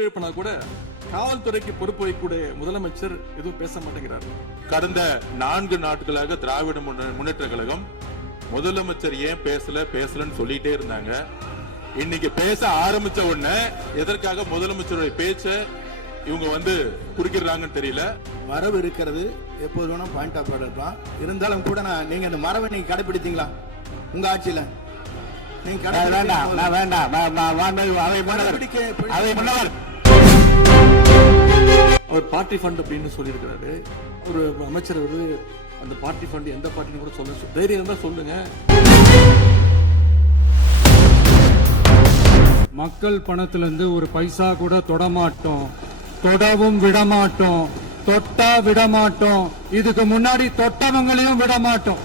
கேள்வி எழுப்பினா கூட காவல்துறைக்கு பொறுப்பு வைக்கக்கூடிய முதலமைச்சர் எதுவும் பேச மாட்டேங்கிறார். கடந்த 4 நாட்களாக திராவிட முன்னேற்ற கழகம் முதலமைச்சர் ஏன் பேசலன்னு சொல்லிட்டே இருந்தாங்க. இன்னைக்கு பேச ஆரம்பிச்ச உடனே எதற்காக முதலமைச்சருடைய பேச்ச இவங்க குறுக்கிறாங்கன்னு தெரியல. மரபு இருக்கிறது, எப்போது வேணா பாயிண்ட் ஆஃப் ஆர்டர் இருக்கலாம். இருந்தாலும் கூட நீங்க இந்த மரபை நீங்க கடைபிடித்தீங்களா உங்க ஆட்சியில? அவர் பார்ட்டி ஃபண்ட் அப்படின்னு சொல்லியிருக்கிறாரு. ஒரு அமைச்சர் அந்த பார்ட்டி ஃபண்ட் எந்த பார்ட்டின்னு கூட சொல்ல தைரியம் இருந்தா சொல்லுங்க. மக்கள் பணத்திலிருந்து ஒரு பைசா கூட தொடமாட்டோம், தொடவும் விடமாட்டோம், தொட்டா விடமாட்டோம், இதுக்கு முன்னாடி தொட்டவங்களையும் விடமாட்டோம்.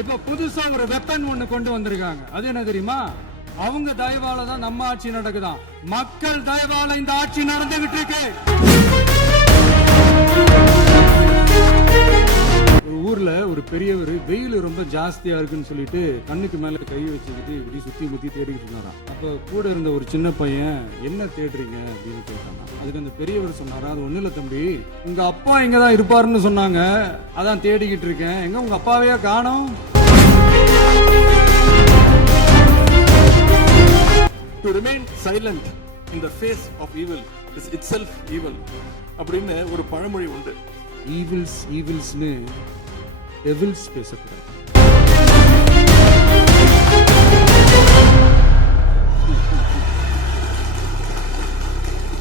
இப்ப புதுசா ஒரு வெப்பன் ஒண்ணு கொண்டு வந்திருக்காங்க. அது என்ன தெரியுமா? அவங்க தயவால தான் நம்ம ஆட்சி நடக்குதான். மக்கள் தயவால இந்த ஆட்சி நடந்துகிட்டு இருக்கு. ஒரு ஊர்ல ஒரு பெரியவர் வெயில் ரொம்ப ஜாஸ்தியா இருக்குன்னு சொல்லிட்டு கண்ணுக்கு மேல கை வச்சுக்கிட்டு இப்படி சுத்தி முத்தி தேடிக்கிட்டு இருந்தாராம். அப்ப கூட இருந்த ஒரு சின்ன பையன், என்ன தேடுறீங்க அப்படின்னு கேட்டாங்க. அதுக்கு அந்த பெரியவர் சொன்னாரா, அது ஒண்ணு இல்ல தம்பி, உங்க அப்பா எங்கதான் இருப்பாருன்னு சொன்னாங்க, அதான் தேடிக்கிட்டு இருக்கேன். எங்க உங்க அப்பாவையா காணோம்? To remain silent in the face of evil is itself evil அப்படின்னு ஒரு பழமொழி உண்டு. ஈவில்ஸ்னு டெவில்ஸ் பேசக்கூடாது.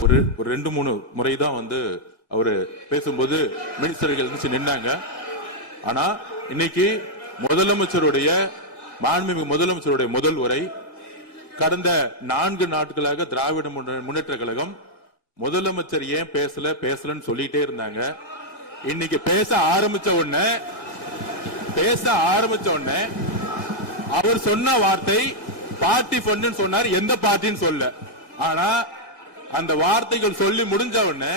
ஒரு 2-3 முறை தான் அவரு பேசும்போது மினிஸ்டர்கள் நின்னாங்க. ஆனா இன்னைக்கு மாண்புமிகு முதலமைச்சருடைய முதல் உரை, கடந்த 4 நாட்களாக திராவிட முன்னேற்ற கழகம் முதலமைச்சர் ஏன் பேசலன்னு சொல்லிட்டே இருந்தாங்க. இன்னைக்கு பேச ஆரம்பிச்ச உடனே அவர் சொன்ன வார்த்தை பார்ட்டி ஃபண்ட் சொன்னார். எந்த பார்ட்டின்னு சொல்ல. ஆனா அந்த வார்த்தைகள் சொல்லி முடிஞ்ச உடனே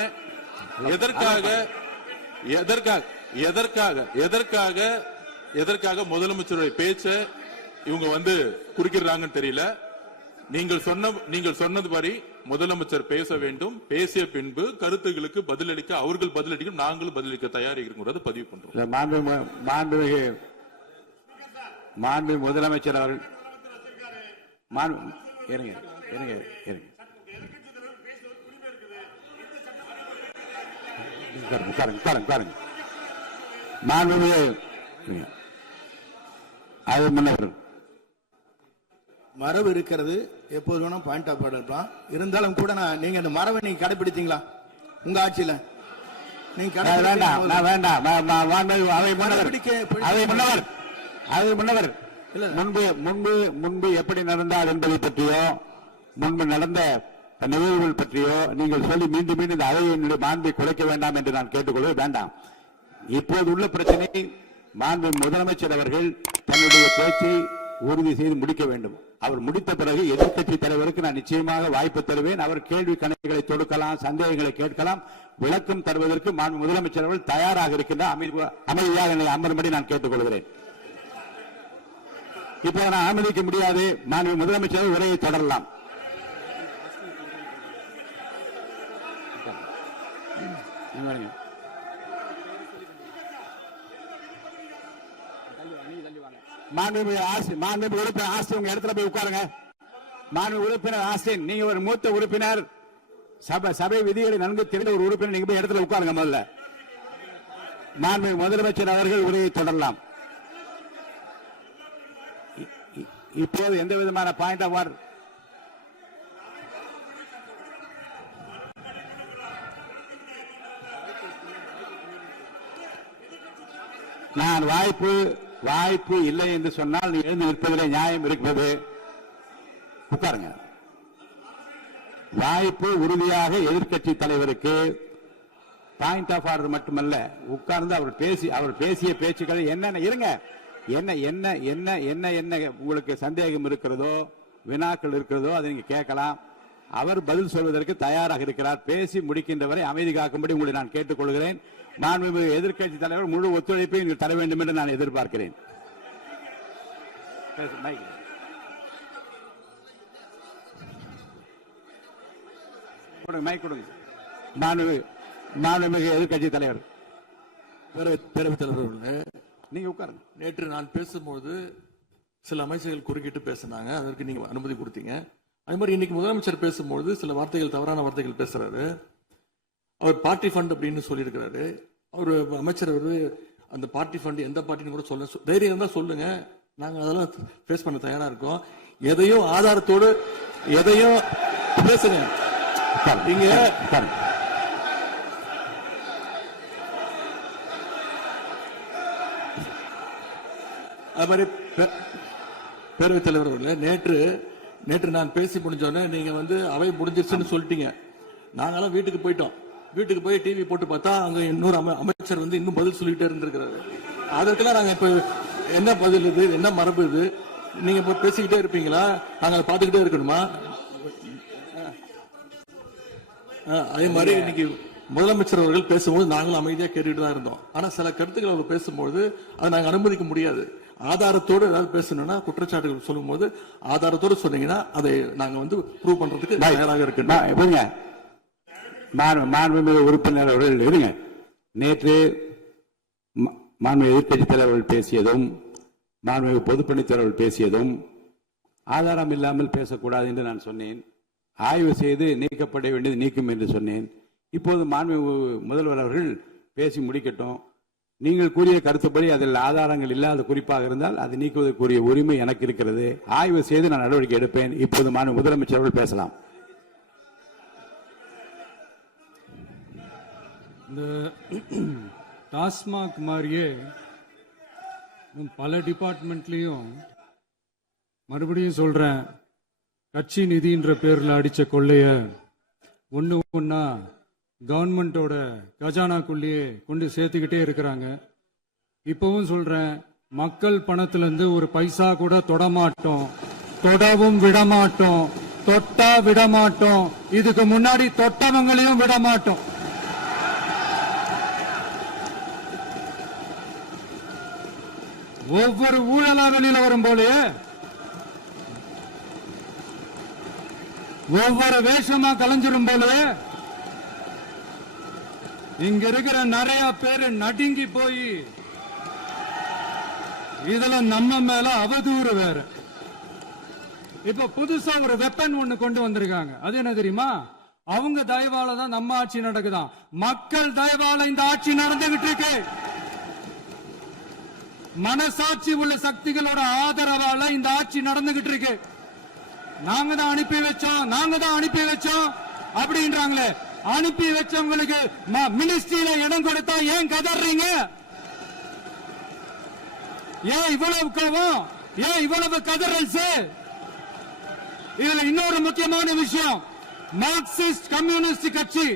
எதற்காக முதலமைச்சருடைய பேச்ச இவங்க குறுக்கிறாங்கன்னு தெரியல. நீங்கள் சொன்னதுபடி முதலமைச்சர் பேச வேண்டும். பேசிய பின்பு கருத்துகளுக்கு பதிலளிக்க அவர்கள் பதிலளிக்கும், நாங்களும் பதிலளிக்க தயாரிக்கிறோம் பதிவு பண்றோம். மாண்பு முதலமைச்சர் அவர்கள் மரபு இருக்கிறது, எப்போது வேணா பாயிண்ட் ஆஃப் ஆர்டர் இருக்கலாம். இருந்தாலும் கூட நீங்க இந்த மரபை நீங்க கடைபிடித்தீங்களா உங்க ஆட்சியில? முன்பு எப்படி நடந்தார் என்பதை பற்றியோ, முன்பு நடந்த நிகழ்வுகள் பற்றியோ நீங்கள் சொல்லி மீண்டும் இந்த அவையினுடைய மாண்பை குறைக்க வேண்டாம் என்று நான் கேட்டுக்கொள்வது வேண்டாம். இப்போது உள்ள பிரச்சனை, மாண்பு முதலமைச்சர் அவர்கள் தன்னுடைய பேச்சை உறுதி செய்து முடிக்க வேண்டும். அவர் முடித்த பிறகு எதிர்க்கட்சி தலைவருக்கு நான் நிச்சயமாக வாய்ப்பு தருவேன். அவர் கேள்வி கணக்குகளை தொடுக்கலாம், சந்தேகங்களை கேட்கலாம். விளக்கம் தருவதற்கு மாண்பு முதலமைச்சர் அவர்கள் தயாராக இருக்கின்றார். அமைதியாக என்னை அமரும்படி நான் கேட்டுக்கொள்கிறேன். இப்போ நான் அனுமதிக்க முடியாது. மாண்பு முதலமைச்சர் உரையை தொடரலாம். மாண்புமிகு உறுப்பினர் ஆஸ்டின் உங்க இடத்துல போய் உட்காருங்க. மாண்புமிகு உறுப்பினர் ஆஸ்டின், நீங்க ஒரு மூத்த உறுப்பினர், சபை விதிகளை நன்கு தெரிந்த ஒரு உறுப்பினர், நீங்க போய் இடத்துல உட்காருங்க. முதல்ல மாண்புமிகு முதலமைச்சர் அவர்கள் உரையை தொடரலாம். இப்போது எந்த விதமான பாயிண்ட் ஆஃப் ஆர்டர்? நான் வாய்ப்பு இல்லை என்று சொன்னால் நீ எழுந்து நிற்பதிலே நியாயம் இருக்கிறது. உட்காருங்க. வாய்ப்பு உறுதியாக எதிர்க்கட்சி தலைவருக்கு பாயிண்ட் ஆஃப் ஆர்டர் மட்டுமல்ல, உட்கார்ந்து அவர் பேசிய பேச்சுக்களை என்னென்ன இருங்க, என்ன உங்களுக்கு சந்தேகம் இருக்கிறதோ, வினாக்கள் இருக்கிறதோ அதை நீங்க கேட்கலாம். அவர் பதில் சொல்வதற்கு தயாராக இருக்கிறார். பேசி முடிக்கின்ற வரை அமைதி காக்கும்படி உங்களை நான் கேட்டுக்கொள்கிறேன். மாண்புமிகு எதிர்க்கட்சி தலைவர் முழு ஒத்துழைப்பை நீங்கள் தர வேண்டும் என்று நான் எதிர்பார்க்கிறேன். கொடுங்க, மைக் கொடுங்க. மாண்புமிகு எதிர்க்கட்சி தலைவர் பேரவைத் தலைவர் அவர்களே, நீங்க உட்காருங்க. நேற்று நான் பேசும்போது சில அமைச்சர்கள் குறுக்கிட்டு பேசினாங்க, அதற்கு நீங்க அனுமதி கொடுத்தீங்க. அதே மாதிரி இன்னைக்கு முதலமைச்சர் பேசும்போது சில வார்த்தைகள், தவறான வார்த்தைகள் பேசுறாரு. அவர் பார்ட்டி ஃபண்ட் அப்படின்னு சொல்லியிருக்கிறாரு. அவர் அமைச்சர் அந்த பார்ட்டி ஃபண்ட் எந்த பார்ட்டின்னு கூட சொல்ல, தைரியம் இருந்தா சொல்லுங்க, நாங்க அதெல்லாம் ஃபேஸ் பண்ண தயாரா இருக்கோம். எதையும் ஆதாரத்தோடு எதையும் பேசுங்க. நீங்க அது மாதிரி பேரவைத் தலைவர் அவர்களே, நேற்று நான் பேசி முடிஞ்சோடனே நீங்க அவை முடிஞ்சிருச்சுன்னு சொல்லிட்டீங்க. நாங்கெல்லாம் வீட்டுக்கு போயிட்டோம். வீட்டுக்கு போய் டிவி போட்டு பார்த்தா அங்க இன்னொரு அமைச்சர் இன்னும் பதில் சொல்லிட்டே இருந்திருக்கிறாரு. அதற்கெல்லாம் நாங்க இப்ப என்ன பதில் இது, என்ன மரபு இது? நீங்க இப்ப பேசிக்கிட்டே இருப்பீங்களா? நாங்க அதை பார்த்துக்கிட்டே இருக்கணுமா? அதே மாதிரி இன்னைக்கு முதலமைச்சர் அவர்கள் பேசும்போது நாங்களும் அமைதியா கேட்டுட்டு தான் இருந்தோம். ஆனா சில கருத்துக்கள் அவர் பேசும்போது அதை நாங்க அனுமதிக்க முடியாது. ஆதாரத்தோடு ஏதாவது பேசணும்னா, குற்றச்சாட்டுகள் சொல்லும் போது ஆதாரத்தோடு சொன்னீங்கன்னா அதை நாங்க ப்ரூவ் பண்றதுக்கு தயாராக இருக்கு. மாண்புமிகு உறுப்பினர் அவர்கள் இருங்க. நேற்று மாண்புமிகு எதிர்க்கட்சி தலைவர்கள் பேசியதும், மாண்புமிகு பொதுப்பணித் தலைவர்கள் பேசியதும் ஆதாரம் இல்லாமல் பேசக்கூடாது என்று நான் சொன்னேன். ஆய்வு செய்து நீக்கப்பட வேண்டியது நீக்கும் என்று சொன்னேன். இப்போது மாண்புமிகு முதல்வர் அவர்கள் பேசி முடிக்கட்டும். நீங்கள் கூறிய கருத்துப்படி அதில் ஆதாரங்கள் இல்லாத குறிப்பாக இருந்தால் அதை நீக்குவதற்குரிய உரிமை எனக்கு இருக்கிறது. ஆய்வு செய்து நான் நடவடிக்கை எடுப்பேன். இப்போது மாண்புமிகு முதலமைச்சர் அவர்கள் பேசலாம். இந்த டாஸ்மாக் மாதிரியே பல டிபார்ட்மெண்ட்லயும், மறுபடியும் சொல்றேன், கட்சி நிதின்ற பேர்ல அடிச்ச கொள்ளைய ஒன்னா கவர்மெண்டோட கஜானாக்குள்ளேயே கொண்டு சேர்த்துக்கிட்டே இருக்கிறாங்க. இப்பவும் சொல்றேன், மக்கள் பணத்திலிருந்து ஒரு பைசா கூட தொடமாட்டோம், தொடவும் விடமாட்டோம், தொட்டா விடமாட்டோம், இதுக்கு முன்னாடி தொட்டவங்களையும் விடமாட்டோம். ஒவ்வொரு ஊழலா வெளியில வரும் போலே, ஒவ்வொரு வேஷமா கலைஞ்சிரும் போலே, இங்க இருக்கிற நிறைய பேரு நடுங்கி போய் இதுல நம்ம மேல அவதூறு வேற. இப்ப புதுசா ஒரு வெப்பன் ஒண்ணு கொண்டு வந்திருக்காங்க. அது என்ன தெரியுமா? அவங்க தயவால தான் நம்ம ஆட்சி நடக்குதாம். மக்கள் தயவால இந்த ஆட்சி நடந்துகிட்டு இருக்கு. மனசாட்சி உள்ள சக்திகளோட ஆதரவால இந்த ஆட்சி நடந்துகிட்டு இருக்கு. நாங்க தான் அனுப்பி வச்சோம் அப்படின்றாங்களே. அனுப்பி வச்சவங்களுக்கு மினிஸ்ட்ரியில இடம் கொடுத்தா ஏன் கதறீங்க? ஏன் இவ்வளவு கோவம்? ஏன் இவ்வளவு கதறல்ஸ்? இதுல இன்னொரு முக்கியமான விஷயம், மார்க்சிஸ்ட் கம்யூனிஸ்ட் கட்சி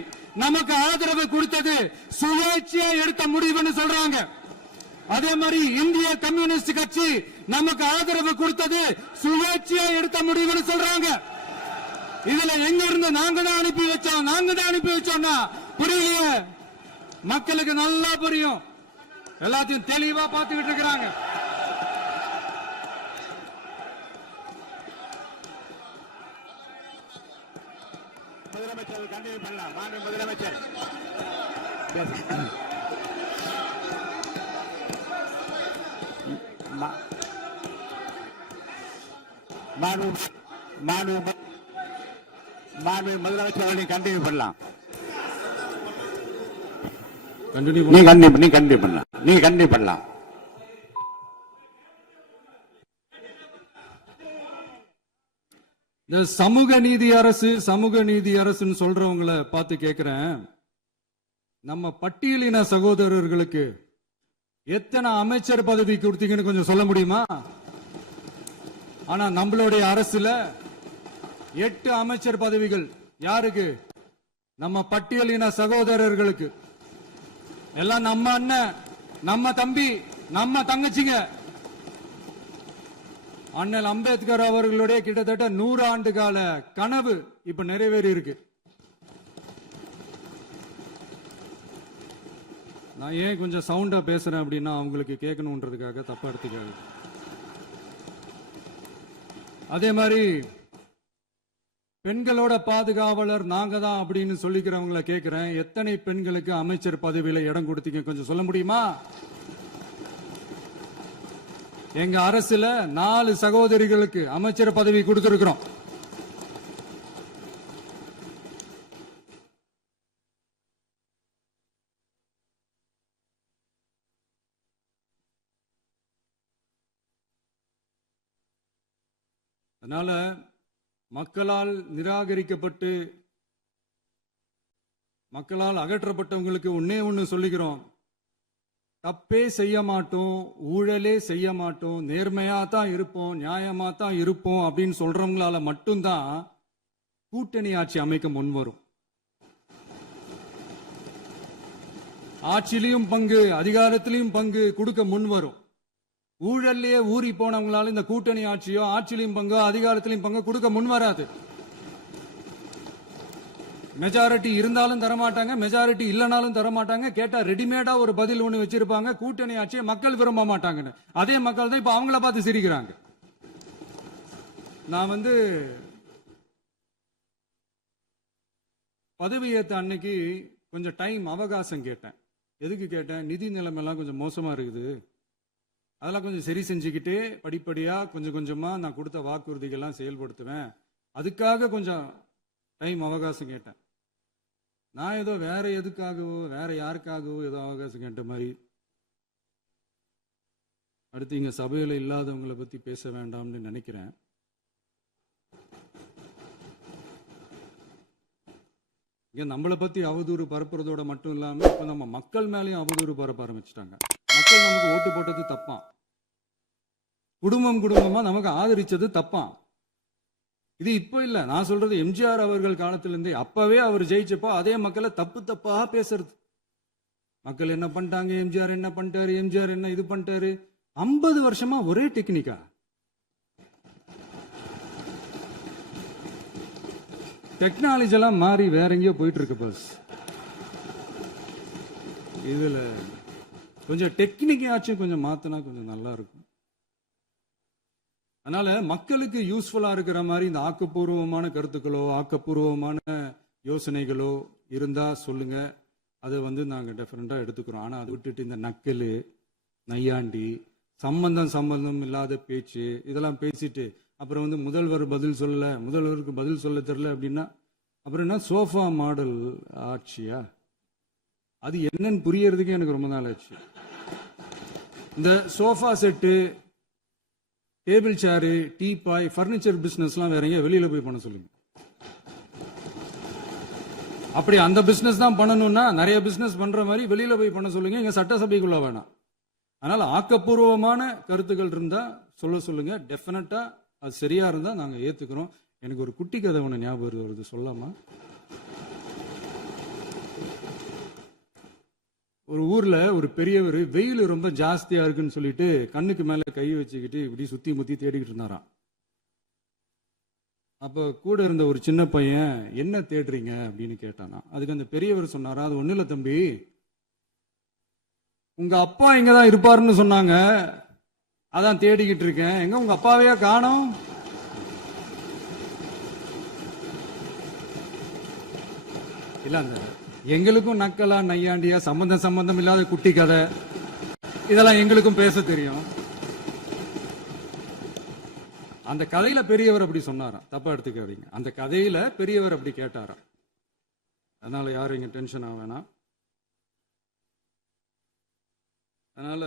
நமக்கு ஆதரவு கொடுத்தது சுயேட்சையா எடுத்த முடிவுன்னு சொல்றாங்க. அதே மாதிரி இந்திய கம்யூனிஸ்ட் கட்சி நமக்கு ஆதரவு கொடுத்தது சுயேட்சையா எடுத்த முடிவுன்னு சொல்றாங்க. இதுல எங்க இருந்து நாங்க தான் அனுப்பி வச்சோம்னா புரியலையே. மக்களுக்கு நல்லா புரியும், எல்லாத்தையும் தெளிவா பார்த்துக்கிட்டு இருக்கிறாங்க. முதலமைச்சர் கண்டினியூ பண்ணலாம். மாண்புமிகு முதலமைச்சர் முதலமைச்சர் கண்டினியூ பண்ணலாம். நீங்க கண்டினியூ பண்ணலாம். இந்த சமூக நீதி அரசுன்னு சொல்றவங்களை பார்த்து கேட்கிறேன், நம்ம பட்டியலின சகோதரர்களுக்கு எத்தனை அமைச்சர் பதவி கொடுத்தீங்கன்னு கொஞ்சம் சொல்ல முடியுமா? ஆனா நம்மளுடைய அரசுல 8 அமைச்சர் பதவிகள் யாருக்கு? நம்ம பட்டியலின சகோதரர்களுக்கு. எல்லாம் நம்ம அண்ணன், நம்ம தம்பி, நம்ம தங்கச்சிங்க. அண்ணல் அம்பேத்கர் அவர்களுடைய கிட்டத்தட்ட 100 ஆண்டு கால கனவு இப்ப நிறைவேறி இருக்கு. நான் ஏன் கொஞ்சம் சவுண்டா பேசுறேன் அப்படின்னா அவங்களுக்கு கேட்கணுன்றதுக்காக, தப்பா எடுத்துக்காது. அதே மாதிரி பெண்களோட பாதுகாவலர் நாங்க தான் அப்படின்னு சொல்லிக்கிறவங்கள கேட்கிறேன், எத்தனை பெண்களுக்கு அமைச்சர் பதவியில இடம் கொடுத்தீங்க கொஞ்சம் சொல்ல முடியுமா? எங்க அரசுல 4 சகோதரிகளுக்கு அமைச்சர் பதவி கொடுத்திருக்கிறோம். அதனால மக்களால் நிராகரிக்கப்பட்டு மக்களால் அகற்றப்பட்டவங்களுக்கு ஒன்னே ஒண்ணு சொல்லிக்கிறோம், தப்பே செய்ய மாட்டோம், ஊழலே செய்ய மாட்டோம், நேர்மையா தான் இருப்போம், நியாயமா தான் இருப்போம் அப்படின்னு சொல்றவங்களால மட்டும்தான் கூட்டணி ஆட்சி அமைக்க முன்வரும். ஆட்சியிலையும் பங்கு, அதிகாரத்திலையும் பங்கு கொடுக்க முன்வரும். ஊழல்லையே ஊறி போனவங்களால இந்த கூட்டணி ஆட்சியோ ஆட்சியிலையும் பங்கோ அதிகாரத்திலையும் பங்கு கொடுக்க முன்வராது. மெஜாரிட்டி இருந்தாலும் தரமாட்டாங்க, மெஜாரிட்டி இல்லைனாலும் தரமாட்டாங்க. கேட்டா ரெடிமேடா ஒரு பதில் ஒண்ணு வச்சிருப்பாங்க, கூட்டணி ஆட்சியை மக்கள் விரும்ப மாட்டாங்கன்னு. அதே மக்கள் தான் இப்ப அவங்கள பார்த்து சிரிக்கிறாங்க. நான் பதவி ஏத்த அன்னைக்கு கொஞ்சம் டைம் அவகாசம் கேட்டேன். எதுக்கு கேட்டேன்? நிதி நிலைமை எல்லாம் கொஞ்சம் மோசமா இருக்குது, அதெல்லாம் கொஞ்சம் சரி செஞ்சுக்கிட்டு படிப்படியா கொஞ்சம் கொஞ்சமா நான் கொடுத்த வாக்குறுதிகள்லாம் செயல்படுத்துவேன், அதுக்காக கொஞ்சம் டைம் அவகாசம் கேட்டேன். நான் ஏதோ வேற எதுக்காகவோ வேற யாருக்காகவோ ஏதோ அவகாசம் கேட்ட மாதிரி. அடுத்து இங்க சபையில இல்லாதவங்களை பத்தி பேச வேண்டாம்னு நினைக்கிறேன். இங்க நம்மளை பத்தி அவதூறு பரப்புறதோட மட்டும் இல்லாம இப்ப நம்ம மக்கள் மேலேயும் அவதூறு பரப்ப ஆரம்பிச்சிட்டாங்க. மக்கள் நமக்கு ஓட்டு போட்டது தப்பான், குடும்பம் குடும்பமா நமக்கு ஆதரிச்சது தப்பான். இது இப்ப இல்ல, நான் சொல்றது எம்ஜிஆர் அவர்கள் காலத்திலிருந்தே. அப்பவே அவர் ஜெயிச்சப்போ அதே மக்களை தப்பு தப்பா பேசுறது. மக்கள் என்ன பண்ணிட்டாங்க, எம்ஜிஆர் என்ன பண்ணிட்டாரு, எம்ஜிஆர் என்ன இது பண்ணிட்டாரு. 50 வருஷமா ஒரே டெக்னிக்கா. டெக்னாலஜி எல்லாம் மாறி வேற எங்கேயோ போயிட்டு இருக்கு பஸ். இதுல கொஞ்சம் டெக்னிக்காச்சும் கொஞ்சம் மாத்தினா கொஞ்சம் நல்லா இருக்கும். அதனால மக்களுக்கு யூஸ்ஃபுல்லா இருக்கிற மாதிரி இந்த ஆக்கப்பூர்வமான கருத்துக்களோ ஆக்கப்பூர்வமான யோசனைகளோ இருந்தா சொல்லுங்க, அதை நாங்க டெஃபரெண்டா எடுத்துக்கிறோம். ஆனா அதை விட்டுட்டு இந்த நக்கலு நையாண்டி சம்பந்தம் இல்லாத பேச்சு இதெல்லாம் பேசிட்டு அப்புறம் முதல்வர் பதில் சொல்லல, முதல்வருக்கு பதில் சொல்ல தெரியல அப்படின்னா அப்புறம் என்ன சோஃபா மாடல் ஆட்சியா? அது என்னன்னு புரியறதுக்கு எனக்கு ரொம்ப நாள் ஆச்சு. இந்த sofa set, table chair, teapoy, furniture பிசினஸ்லாம் வேற எங்க வெளியில போய் பண்ண சொல்லுங்க. அப்படி அந்த பிசினஸ் தான் பண்ணணும்னா நிறைய பிசினஸ் பண்ற மாதிரி வெளியில போய் பண்ண சொல்லுங்க, இங்க சட்டசபைக்குள்ள வேணாம். அதனால ஆக்கப்பூர்வமான கருத்துக்கள் இருந்தா சொல்லுங்க, டெஃபினட்டா அது சரியா இருந்தா நாங்க ஏத்துக்கிறோம். எனக்கு ஒரு குட்டி கதை ஒண்ணு ஞாபகம் வருது, சொல்லாமா? ஒரு ஊர்ல ஒரு பெரியவர் வெயில் ரொம்ப ஜாஸ்தியா இருக்குன்னு சொல்லிட்டு கண்ணுக்கு மேல கை வச்சுக்கிட்டு இப்படி சுத்தி முத்தி தேடிக்கிட்டு இருந்தாராம். அப்ப கூட இருந்த ஒரு சின்ன பையன் என்ன தேடுறீங்க அப்படின்னு கேட்டானா. அதுக்கு அந்த பெரியவர் சொன்னாரா, அது ஒண்ணு இல்ல தம்பி, உங்க அப்பா இங்கதான் இருப்பாருன்னு சொன்னாங்க, அதான் தேடிக்கிட்டு இருக்கேன், எங்க உங்க அப்பாவையா காணோம்? இல்ல அந்த எங்களுக்கும் நக்கலா நையாண்டியா சம்பந்தம் இல்லாத குட்டி கதை இதெல்லாம் எங்களுக்கும் பேச தெரியும். அந்த கதையில பெரியவர் அப்படி சொன்னாராம், தப்பா எடுத்துக்காதீங்க. அந்த கதையில பெரியவர் அப்படி கேட்டாராம். அதனால யாரும் இங்க டென்ஷன் ஆக வேணாம். அதனால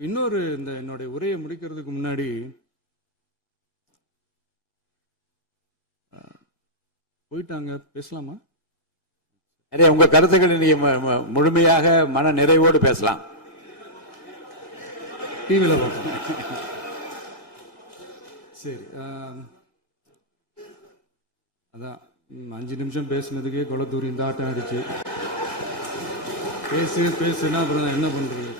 இன்னொரு இந்த என்னுடைய உரையை முடிக்கிறதுக்கு முன்னாடி போயிட்டாங்க, பேசலாமா? உங்க கருத்துக்களை நீங்க முழுமையாக மன நிறைவோடு பேசலாம். டிவியில் பார்ப்போம். சரி, அதான் 5 நிமிஷம் பேசுனதுக்கே கொலத்தூரி இந்த ஆட்டம் அடிச்சு பேசுனா அப்புறம் என்ன பண்றது?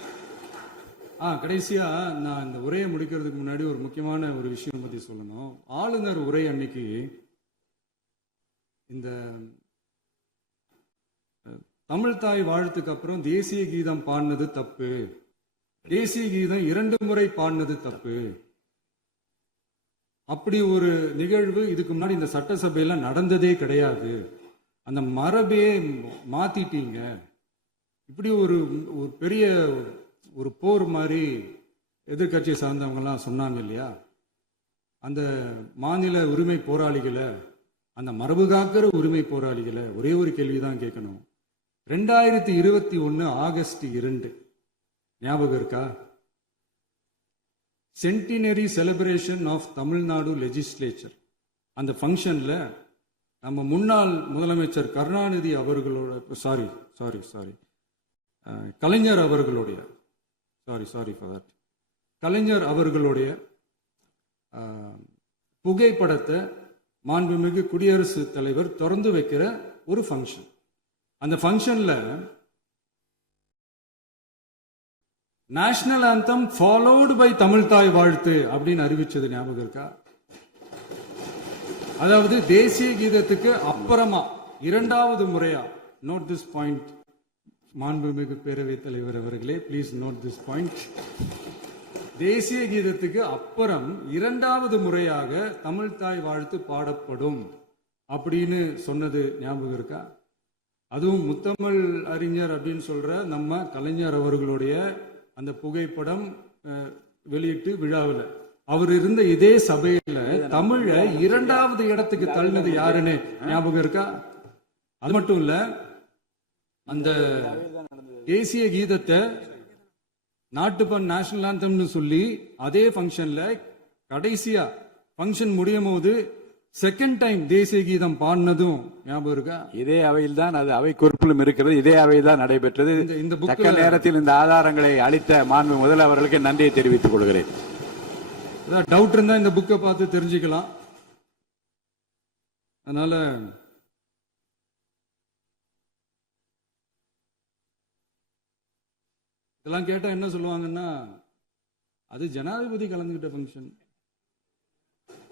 கடைசியா நான் இந்த உரையை முடிக்கிறதுக்கு முன்னாடி ஒரு முக்கியமான ஒரு விஷயம் பத்தி சொல்லணும். ஆளுநர் உரை அன்னைக்கு இந்த தமிழ் தாய் வாழ்த்துக்கு அப்புறம் தேசிய கீதம் பாடினது தப்பு, தேசிய கீதம் 2 முறை பாடினது தப்பு, அப்படி ஒரு நிகழ்வு இதுக்கு முன்னாடி இந்த சட்டசபையில நடந்ததே கிடையாது. அந்த மரபையே மாத்திட்டீங்க. இப்படி ஒரு ஒரு பெரிய ஒரு போர் மாதிரி எதிர்கட்சியை சார்ந்தவங்கலாம் சொன்னாங்க இல்லையா? அந்த மாநில உரிமை போராளிகளை, அந்த மரபு காக்கிற உரிமை போராளிகளை ஒரே ஒரு கேள்விதான் கேட்கணும். 2021 ஆகஸ்ட் 2 ஞாபகம் இருக்கா? Centenary celebration of Tamil Nadu legislature. அந்த ஃபங்க்ஷன்ல நம்ம முன்னாள் முதலமைச்சர் கருணாநிதி அவர்களோட கலைஞர் அவர்களுடைய கலைஞர் அவர்களுடைய புகைப்படத்தை மாண்புமிகு குடியரசுத் தலைவர் திறந்து வைக்கிற ஒரு ஃபங்க்ஷன். அந்த ஃபங்க்ஷன்ல நேஷனல் ஆந்தம் ஃபாலோடு பை தமிழ்தாய் வாழ்த்து அப்படின்னு அறிவிச்சது ஞாபகம் இருக்கா? அதாவது தேசிய கீதத்துக்கு அப்புறமா இரண்டாவது முறையா, நோட் திஸ் பாயிண்ட் மாண்புமிகு பேரவைத் தலைவர் அவர்களே, ப்ளீஸ் நோட் திஸ் பாயிண்ட். தேசிய கீதத்துக்கு அப்புறம் இரண்டாவது முறையாக தமிழ்தாய் வாழ்த்து பாடப்படும் அப்படின்னு சொன்னது ஞாபகம் இருக்கா? அதுவும் முத்தமிழ் அறிஞர் அப்படின்னு சொல்ற நம்ம கலைஞர் அவர்களுடைய அந்த புகைப்படம் வெளியிட்டு விழாவில் அவர் இருந்த இதே சபையில தமிழ இரண்டாவது இடத்துக்கு தள்ளினது யாருன்னு ஞாபகம் இருக்கா? அது மட்டும் இல்ல, அந்த தேசிய கீதத்தை நாட்டுப்பண் நேஷனல் ஆந்தம்னு சொல்லி அதே ஃபங்க்ஷன்ல கடைசியா ஃபங்க்ஷன் முடியும் போது செகண்ட் டைம் தேசிய கீதம் பாடினதும் ஞாபகம் இருக்கா? இதே அவையில் தான், அது அவை குறிப்பிலும் இருக்கிறது, இதே அவையில் தான் நடைபெற்றது. இந்த தக்க நேரத்தில் இந்த ஆதாரங்களை அளித்த மாண்பு முதல்வர் அவர்களுக்கு நன்றியை தெரிவித்துக் கொள்கிறேன். டவுட் இருந்தா இந்த புக்கை பார்த்து தெரிஞ்சுக்கலாம். அதனால இதெல்லாம் கேட்டா என்ன சொல்லுவாங்கன்னா, அது ஜனாதிபதி கலந்துகிட்ட ஃபங்க்ஷன்,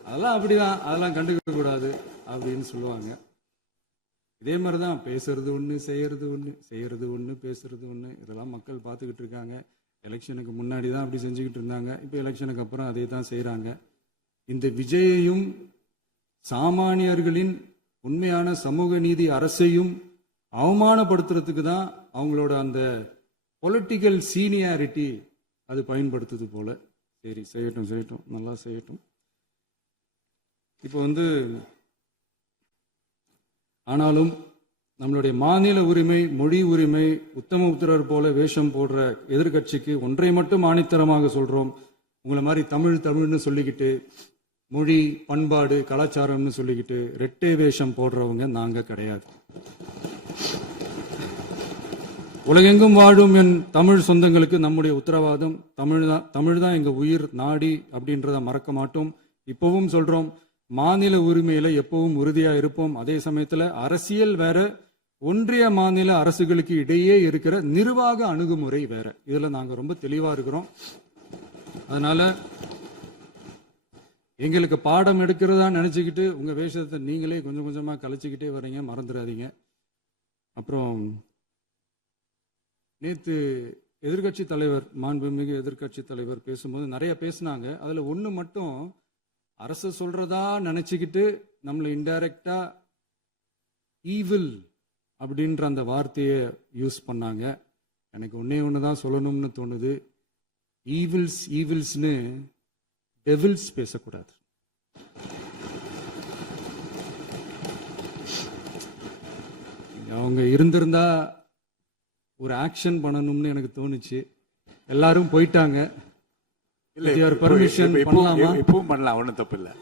அதெல்லாம் அப்படிதான், அதெல்லாம் கண்டுக்க கூடாது அப்படின்னு சொல்லுவாங்க. இதே மாதிரிதான் பேசுறது ஒண்ணு, செய்யறது ஒண்ணு, பேசுறது ஒண்ணு. இதெல்லாம் மக்கள் பார்த்துக்கிட்டு இருக்காங்க. எலெக்ஷனுக்கு முன்னாடி தான் அப்படி செஞ்சுக்கிட்டு இருந்தாங்க. இப்போ எலெக்ஷனுக்கு அப்புறம் அதே தான் செய்யறாங்க. இந்த விஜயையும் சாமானியர்களின் உண்மையான சமூக நீதி அரசையும் அவமானப்படுத்துறதுக்கு தான் அவங்களோட அந்த பொலிட்டிக்கல் சீனியாரிட்டி அது பயன்படுத்துது போல. சரி, செய்யட்டும், நல்லா செய்யட்டும். இப்போ ஆனாலும் நம்மளுடைய மாநில உரிமை, மொழி உரிமை, உத்தமபுத்திரர் போல வேஷம் போடுற எதிர்கட்சிக்கு ஒன்றை மட்டும் ஆணித்தரமாக சொல்றோம். உங்களை மாதிரி தமிழ்னு சொல்லிக்கிட்டு, மொழி, பண்பாடு, கலாச்சாரம்னு சொல்லிக்கிட்டு ரெட்டை வேஷம் போடுறவங்க நாங்க கிடையாது. உலகெங்கும் வாழும் என் தமிழ் சொந்தங்களுக்கு நம்முடைய உத்தரவாதம் தமிழ் தான் எங்க உயிர் நாடி அப்படின்றத மறக்க மாட்டோம். இப்பவும் சொல்றோம், மாநில உரிமையில எப்பவும் உறுதியா இருப்போம். அதே சமயத்துல அரசியல் வேற, ஒன்றிய மாநில அரசுகளுக்கு இடையே இருக்கிற நிர்வாக அணுகுமுறை வேற. இதுல நாங்க ரொம்ப தெளிவா இருக்கிறோம். அதனால எங்களுக்கு பாடம் எடுக்கிறதா நினைச்சுக்கிட்டு உங்க வேஷத்தை நீங்களே கொஞ்சம் கொஞ்சமா கலைச்சுக்கிட்டே வர்றீங்க, மறந்துடாதீங்க. அப்புறம் நேத்து எதிர்கட்சி தலைவர், மாண்புமிகு எதிர்கட்சி தலைவர் பேசும்போது நிறைய பேசினாங்க. அதுல ஒண்ணு மட்டும் அரசு சொல்றதா நினைச்சுக்கிட்டு நம்மளை இன்டைரக்டா ஈவில் அப்படின்ற அந்த வார்த்தையை யூஸ் பண்ணாங்க. எனக்கு ஒண்ணுதான் சொல்லணும்னு தோணுது. ஈவில்ஸ்னு டெவில்ஸ் பேசக்கூடாது. அவங்க இருந்திருந்தா ஒரு ஆக்ஷன் பண்ணணும்னு எனக்கு தோணுச்சு. எல்லாரும் போயிட்டாங்க. பர்மிஷன் பண்ணலாமா? இப்பவும் பண்ணலாம், ஒன்றும் தப்பு இல்லை.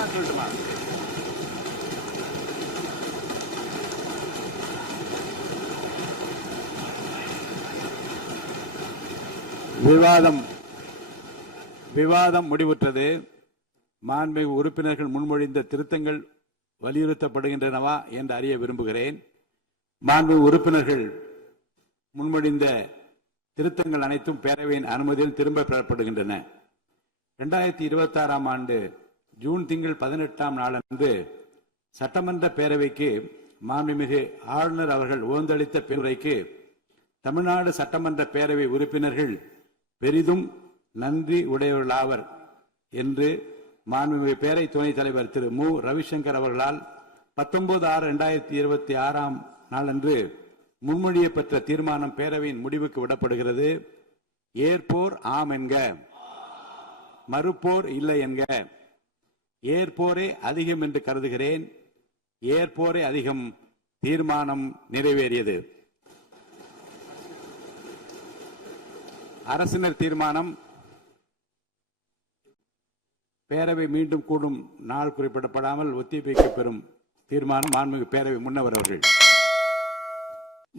சொல்லிட்டுமா? விவாதம் முடிவுற்றது. மாண்புமிகு உறுப்பினர்கள் முன்மொழிந்த திருத்தங்கள் வலியுறுத்தப்படுகின்றனவா என்று அறிய விரும்புகிறேன். மாண்புமிகு உறுப்பினர்கள் முன்மொழிந்த திருத்தங்கள் அனைத்தும் பேரவையின் அனுமதியில் திரும்ப பெறப்படுகின்றன. 2026 ஆண்டு ஜூன் திங்கள் 18ஆம் நாளன்று சட்டமன்ற பேரவைக்கு மாண்புமிகு ஆளுநர் அவர்கள் ஓந்தளித்த பெருரைக்கு தமிழ்நாடு சட்டமன்ற பேரவை உறுப்பினர்கள் பெரிதும் நன்றி உடையவர்களாவர் என்று மாண்புமிகு பேரவை துணைத் தலைவர் திரு மு ரவிசங்கர் அவர்களால் 19/6/2026 நாளன்று முன்மொழியப்பட்ட தீர்மானம் பேரவையின் முடிவுக்கு விடப்படுகிறது. ஏற்போர் ஆம் என்க, மறுப்போர் இல்லை என்க. ஏற்போரே அதிகம் என்று கருதுகிறேன். ஏற்போரே அதிகம். தீர்மானம் நிறைவேறியது. அரசினர் தீர்மானம். பேரவை மீண்டும் கூடும் நாள் குறிப்பிடப்படாமல் ஒத்திவைக்கப்பெறும் தீர்மானம் மாண்புமிகு பேரவை முன்னவர் அவர்கள்.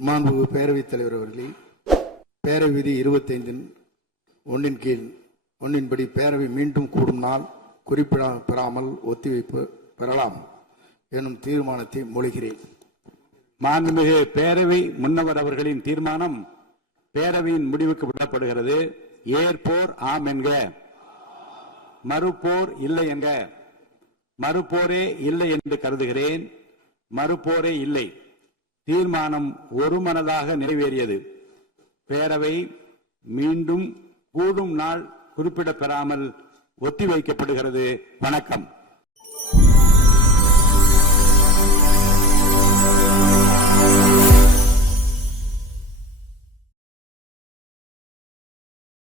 மாண்புமிகு பேரவைத் தலைவர் அவர்களே, பேரவை விதி 25(1) கீழ் 1 படி பேரவை மீண்டும் கூடும் நாள் குறிப்பிடப்பெறாமல் ஒத்திவைப்பு பெறலாம் எனும் தீர்மானத்தை மொழிகிறேன். மாண்புமிகு பேரவை முன்னவர் அவர்களின் தீர்மானம் பேரவையின் முடிவுக்கு விடப்படுகிறது. ஏற்போர் ஆம் என்க, மறுப்போர் இல்லை என்க. மறுப்போரே இல்லை என்று கருதுகிறேன். மறுப்போரே இல்லை. தீர்மானம் ஒருமனதாக நிறைவேறியது. பேரவை மீண்டும் கூடும் நாள் குறிப்பிடப்பெறாமல் ஒத்திவைக்கப்படுகிறது. வணக்கம்.